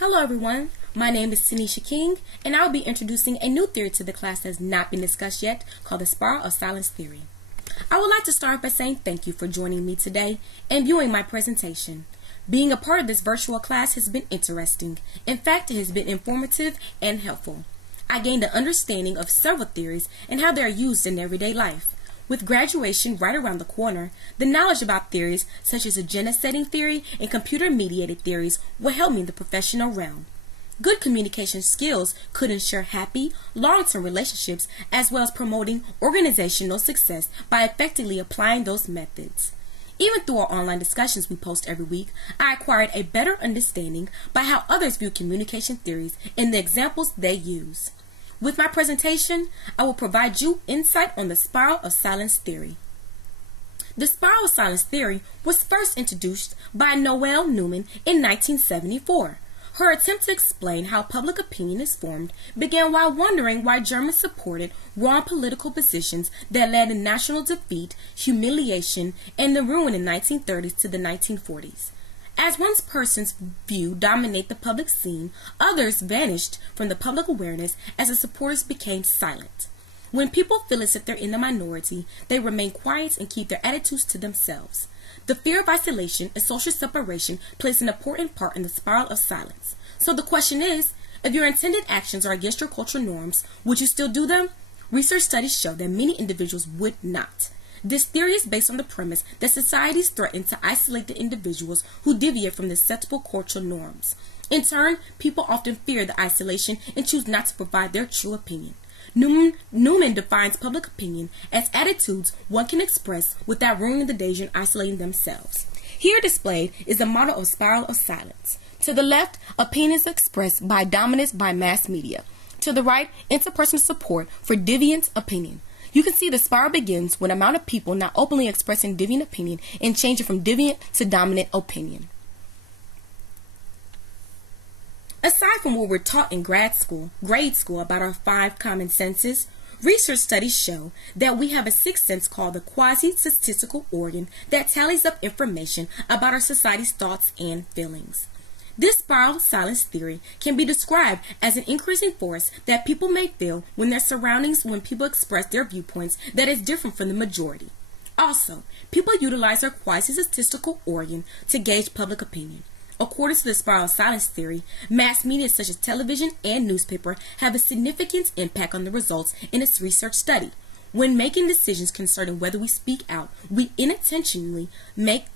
Hello everyone, my name is Tanisha King, and I will be introducing a new theory to the class that has not been discussed yet, called the Sprial of Silence theory. I would like to start by saying thank you for joining me today and viewing my presentation. Being a part of this virtual class has been interesting. In fact, it has been informative and helpful. I gained an understanding of several theories and how they are used in everyday life. With graduation right around the corner, the knowledge about theories such as agenda setting theory and computer-mediated theories will help me in the professional realm. Good communication skills could ensure happy, long-term relationships as well as promoting organizational success by effectively applying those methods. Even through our online discussions we post every week, I acquired a better understanding by how others view communication theories and the examples they use. With my presentation, I will provide you insight on the Sprial of Silence theory. The Sprial of Silence theory was first introduced by Noelle Neumann in 1974. Her attempt to explain how public opinion is formed began while wondering why Germans supported wrong political positions that led to national defeat, humiliation, and the ruin in the 1930s to the 1940s. As one person's view dominated the public scene, others vanished from the public awareness as the supporters became silent. When people feel as if they're in the minority, they remain quiet and keep their attitudes to themselves. The fear of isolation and social separation plays an important part in the Spiral of Silence. So the question is, if your intended actions are against your cultural norms, would you still do them? Research studies show that many individuals would not. This theory is based on the premise that societies threaten to isolate the individuals who deviate from the acceptable cultural norms. In turn, people often fear the isolation and choose not to provide their true opinion. Neumann defines public opinion as attitudes one can express without ruining the danger and isolating themselves. Here displayed is the model of Sprial of Silence. To the left, opinion is expressed by dominance by mass media. To the right, interpersonal support for deviant opinion. You can see the spiral begins with an amount of people not openly expressing deviant opinion and changing from deviant to dominant opinion. Aside from what we're taught in grade school about our 5 common senses, research studies show that we have a sixth sense called the quasi-statistical organ that tallies up information about our society's thoughts and feelings. This Spiral of Silence theory can be described as an increasing force that people may feel when their surroundings when people express their viewpoints that is different from the majority. Also, people utilize their quasi-statistical organ to gauge public opinion. According to the Spiral of Silence theory, mass media such as television and newspaper have a significant impact on the results in its research study. When making decisions concerning whether we speak out, we unintentionally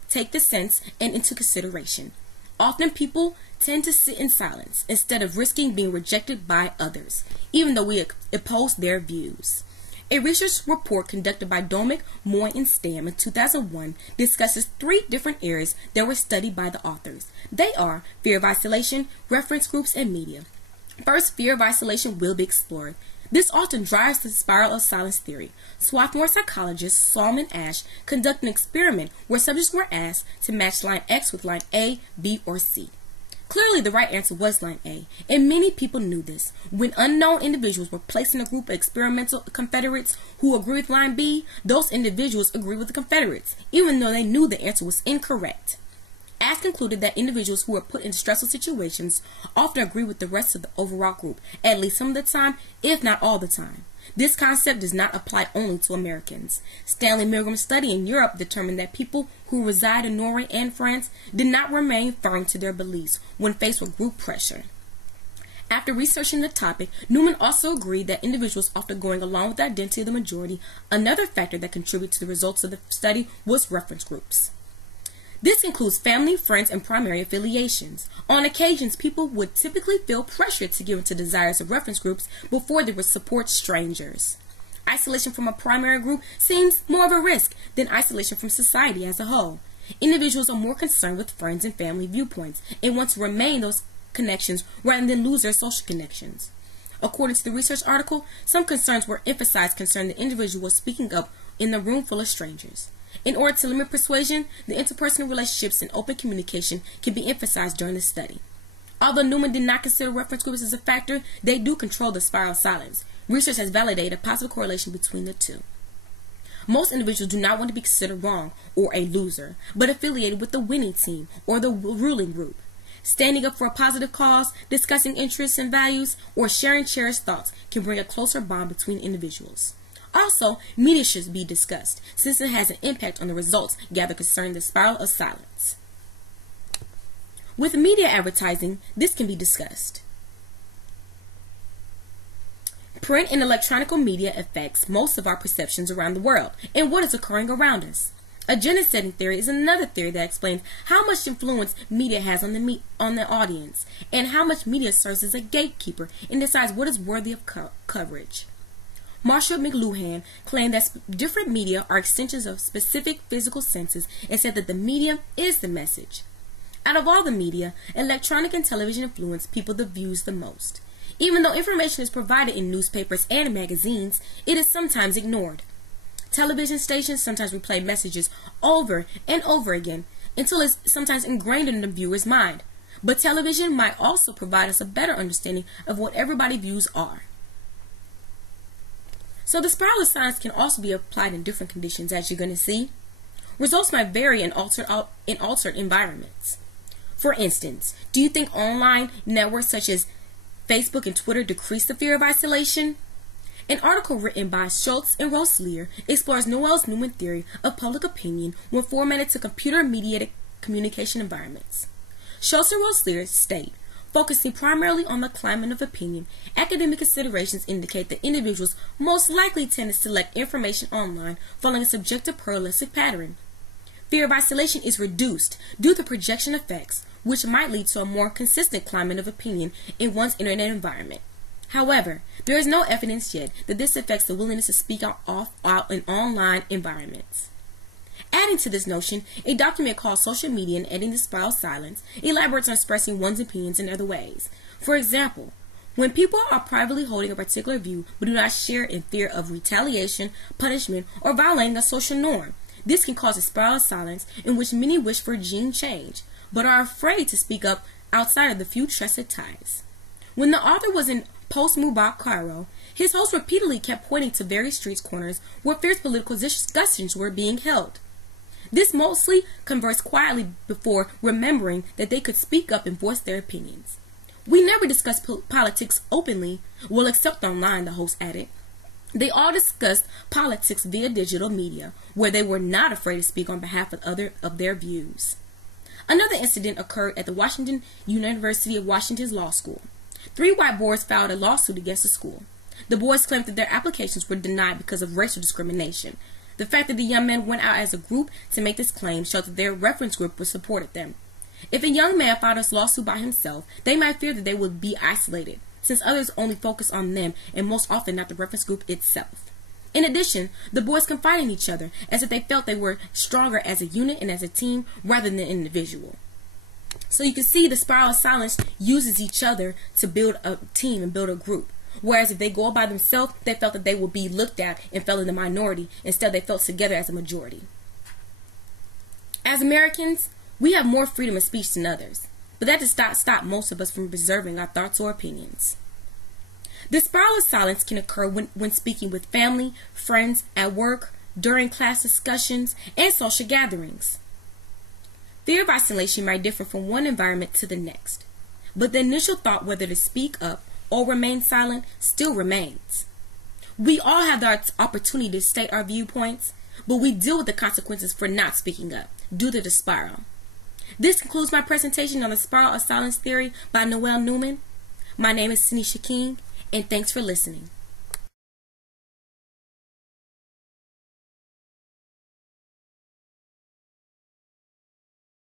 take the sense and into consideration. Often people tend to sit in silence instead of risking being rejected by others, even though we oppose their views. A research report conducted by Domick, Moy, and Stam in 2001 discusses 3 different areas that were studied by the authors. They are fear of isolation, reference groups, and media. First, fear of isolation will be explored. This often drives the Spiral of Silence theory. Swarthmore psychologist Solomon Ash conducted an experiment where subjects were asked to match line X with line A, B, or C. Clearly, the right answer was line A, and many people knew this. When unknown individuals were placed in a group of experimental Confederates who agreed with line B, those individuals agreed with the Confederates, even though they knew the answer was incorrect. Ash concluded that individuals who are put in stressful situations often agree with the rest of the overall group, at least some of the time, if not all the time. This concept does not apply only to Americans. Stanley Milgram's study in Europe determined that people who reside in Norway and France did not remain firm to their beliefs when faced with group pressure. After researching the topic, Neumann also agreed that individuals often going along with the identity of the majority. Another factor that contributed to the results of the study was reference groups. This includes family, friends, and primary affiliations. On occasions, people would typically feel pressured to give into desires of reference groups before they would support strangers. Isolation from a primary group seems more of a risk than isolation from society as a whole. Individuals are more concerned with friends and family viewpoints and want to remain those connections rather than lose their social connections. According to the research article, some concerns were emphasized concerning the individual speaking up in the room full of strangers. In order to limit persuasion, the interpersonal relationships and open communication can be emphasized during the study. Although Neumann did not consider reference groups as a factor, they do control the Spiral of Silence. Research has validated a positive correlation between the two. Most individuals do not want to be considered wrong or a loser, but affiliated with the winning team or the ruling group. Standing up for a positive cause, discussing interests and values, or sharing cherished thoughts can bring a closer bond between individuals. Also, media should be discussed, since it has an impact on the results gathered concerning the spiral of silence. With media advertising, this can be discussed. Print and electronic media affects most of our perceptions around the world and what is occurring around us. Agenda-setting theory is another theory that explains how much influence media has on the audience and how much media serves as a gatekeeper and decides what is worthy of coverage. Marshall McLuhan claimed that different media are extensions of specific physical senses and said that the media is the message. Out of all the media, electronic and television influence people the views the most. Even though information is provided in newspapers and magazines, it is sometimes ignored. Television stations sometimes replay messages over and over again until it's sometimes ingrained in the viewer's mind. But television might also provide us a better understanding of what everybody's views are. So the spiral of silence can also be applied in different conditions, as you're going to see. Results might vary in altered environments. For instance, do you think online networks such as Facebook and Twitter decrease the fear of isolation? An article written by Schultz and Roslier explores Noelle Neumann theory of public opinion when formatted to computer-mediated communication environments. Schultz and Roslier state, focusing primarily on the climate of opinion, academic considerations indicate that individuals most likely tend to select information online following a subjective pluralistic pattern. Fear of isolation is reduced due to projection effects, which might lead to a more consistent climate of opinion in one's internet environment. However, there is no evidence yet that this affects the willingness to speak out in online environments. Adding to this notion, a document called Social Media and Ending the Spiral of Silence elaborates on expressing one's opinions in other ways. For example, when people are privately holding a particular view but do not share in fear of retaliation, punishment, or violating a social norm, this can cause a spiral of silence in which many wish for gene change, but are afraid to speak up outside of the few trusted ties. When the author was in post-Mubarak Cairo, his host repeatedly kept pointing to various street corners where fierce political discussions were being held. This mostly conversed quietly before remembering that they could speak up and voice their opinions. We never discuss politics openly, well except online, the host added. They all discussed politics via digital media, where they were not afraid to speak on behalf of their views. Another incident occurred at the University of Washington's Law School. 3 white boys filed a lawsuit against the school. The boys claimed that their applications were denied because of racial discrimination. The fact that the young men went out as a group to make this claim showed that their reference group supported them. If a young man filed a lawsuit by himself, they might fear that they would be isolated, since others only focus on them and most often not the reference group itself. In addition, the boys confided in each other as if they felt they were stronger as a unit and as a team rather than an individual. So you can see the spiral of silence uses each other to build a team and build a group. Whereas if they go by themselves, they felt that they would be looked at and felt in the minority. Instead, they felt together as a majority. As Americans, we have more freedom of speech than others, but that does not stop most of us from preserving our thoughts or opinions. The spiral of silence can occur when speaking with family, friends, at work, during class discussions, and social gatherings. Fear of isolation might differ from one environment to the next, but the initial thought whether to speak up or remain silent still remains. We all have the opportunity to state our viewpoints, but we deal with the consequences for not speaking up due to the spiral. This concludes my presentation on the spiral of silence theory by Noelle Neumann. My name is Tanisha King, and thanks for listening.